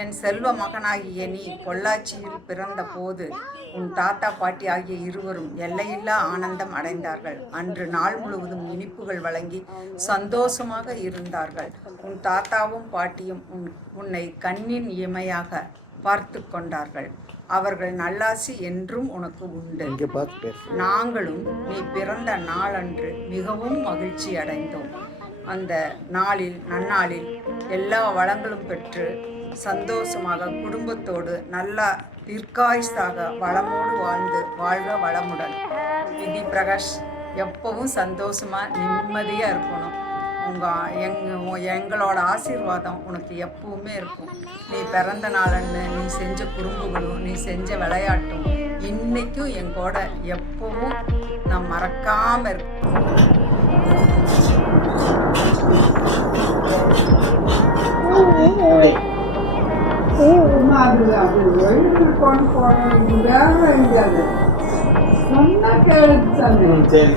என் செல்வ மகனாகிய நீ பொள்ளாச்சியில் பிறந்த போது உன் தாத்தா பாட்டி ஆகிய இருவரும் எல்லையில்லா ஆனந்தம் அடைந்தார்கள். அன்று நாள் முழுவதும் இனிப்புகள் வழங்கி சந்தோஷமாக இருந்தார்கள். உன் தாத்தாவும் பாட்டியும் உன்னை கண்ணின் இமையாக பார்த்து கொண்டார்கள். அவர்கள் நல்லாசி என்றும் உனக்கு உண்டு. நாங்களும் நீ பிறந்த நாளன்று மிகவும் மகிழ்ச்சி அடைந்தோம். அந்த நன்னாளில் எல்லா வளங்களும் பெற்று சந்தோஷமாக குடும்பத்தோடு நல்லா தீர்க்காயுசாக வளமோடு வாழ்க வளமுடன். விதி பிரகாஷ் எப்பவும் சந்தோஷமாக நிம்மதியாக இருக்கணும். எங்களோட ஆசீர்வாதம் உனக்கு எப்பவுமே இருக்கும். நீ பிறந்த நாளன்னு நீ செஞ்ச குறும்புகளும் நீ செஞ்ச விளையாட்டும் இன்னைக்கும் எங்கூட எப்பவும் நான் மறக்காம இருக்கேன். சரி